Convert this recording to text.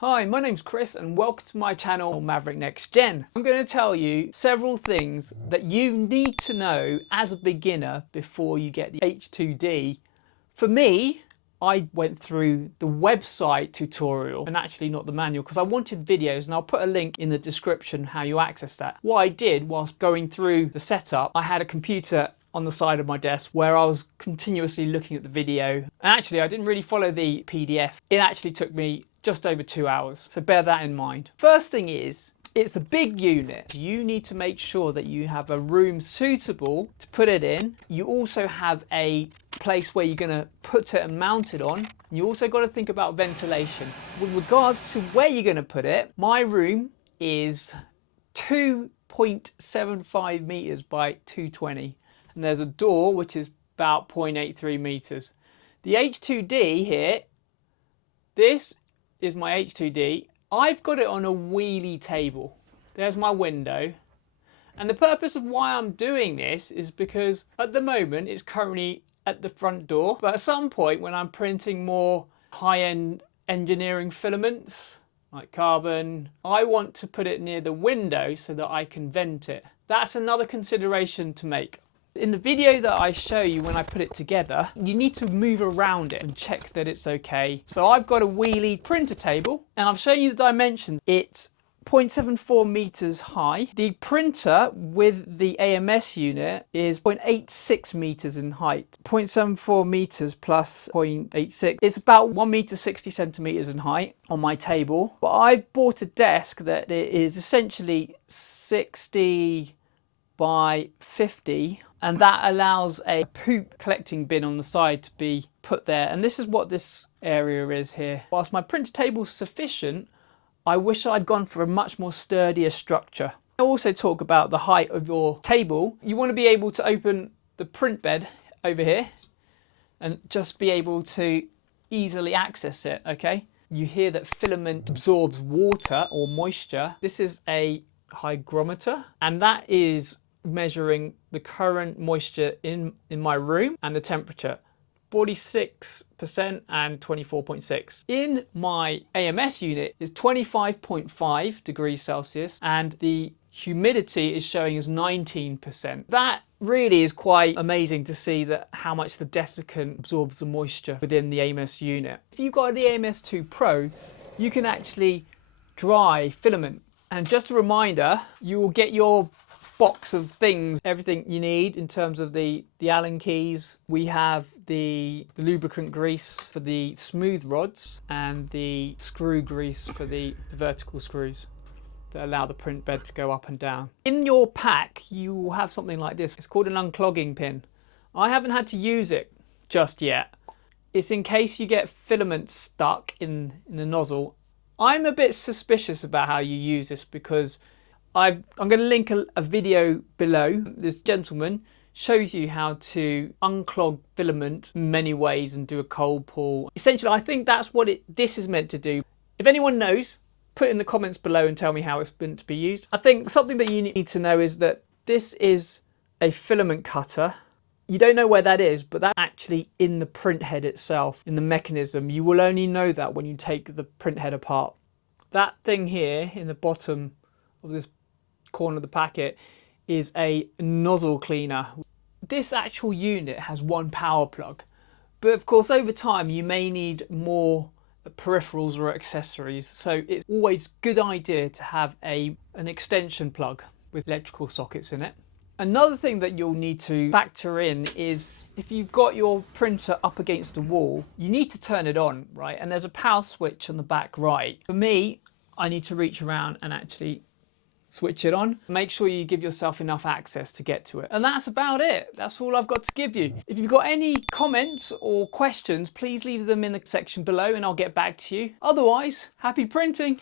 Hi, my name's Chris and welcome to my channel Maverick Next Gen. I'm going to tell you several things that you need to know as a beginner before you get the H2D. For me, I went through the website tutorial and actually not the manual because I wanted videos, and I'll put a link in the description how you access that. What I did whilst going through the setup, I had a computer on the side of my desk where I was continuously looking at the video. And actually I didn't really follow the PDF. It actually took me just over 2 hours. So bear that in mind. First thing is, it's a big unit. You need to make sure that you have a room suitable to put it in. You also have a place where you're gonna put it and mount it on. You also got to think about ventilation. With regards to where you're gonna put it, my room is 2.75 meters by 220. And there's a door which is about 0.83 meters. The H2D here, this is my H2D. I've got it on a wheelie table. There's my window. And the purpose of why I'm doing this is because at the moment it's currently at the front door. But at some point when I'm printing more high-end engineering filaments, like carbon, I want to put it near the window so that I can vent it. That's another consideration to make. In the video that I show you when I put it together, you need to move around it and check that it's okay. So I've got a wheelie printer table and I've shown you the dimensions. It's 0.74 meters high. The printer with the AMS unit is 0.86 meters in height. 0.74 meters plus 0.86. It's about 1 meter 60 centimeters in height on my table. But I've bought a desk that is essentially 60 by 50. And that allows a poop collecting bin on the side to be put there. And this is what this area is here. Whilst my printer table is sufficient, I wish I'd gone for a much more sturdier structure. I also talk about the height of your table. You want to be able to open the print bed over here and just be able to easily access it, okay? You hear that Filament absorbs water or moisture. This is a hygrometer, and that is measuring the current moisture in my room and the temperature, 46% and 24.6. In my AMS unit is 25.5 degrees Celsius and the humidity is showing as 19%. That really is quite amazing to see that how much the desiccant absorbs the moisture within the AMS unit. If you've got the AMS2 Pro, you can actually dry filament. And just a reminder, you will get your box of things, everything you need in terms of the Allen keys. We have the lubricant grease for the smooth rods and the screw grease for the vertical screws that allow the print bed to go up and down. In your pack, you will have something like this. It's called an unclogging pin. I haven't had to use it just yet. It's in case you get filament stuck in the nozzle. I'm a bit suspicious about how you use this because I'm going to link a video below. This gentleman shows you how to unclog filament in many ways and do a cold pull. Essentially, I think that's what this is meant to do. If anyone knows, put it in the comments below and tell me how it's meant to be used. I think something that you need to know is that this is a filament cutter. You don't know where that is, but that's actually in the print head itself, in the mechanism. You will only know that when you take the print head apart. That thing here in the bottom of this corner of the packet is a nozzle cleaner. This actual unit has one power plug, but of course over time you may need more peripherals or accessories, so it's always a good idea to have an extension plug with electrical sockets in it. Another thing that you'll need to factor in is if you've got your printer up against the wall, you need to turn it on, right? And there's a power switch on the back right. For me, I need to reach around and actually switch it on. Make sure you give yourself enough access to get to it. And that's about it. That's all I've got to give you. If you've got any comments or questions, please leave them in the section below and I'll get back to you. Otherwise, happy printing.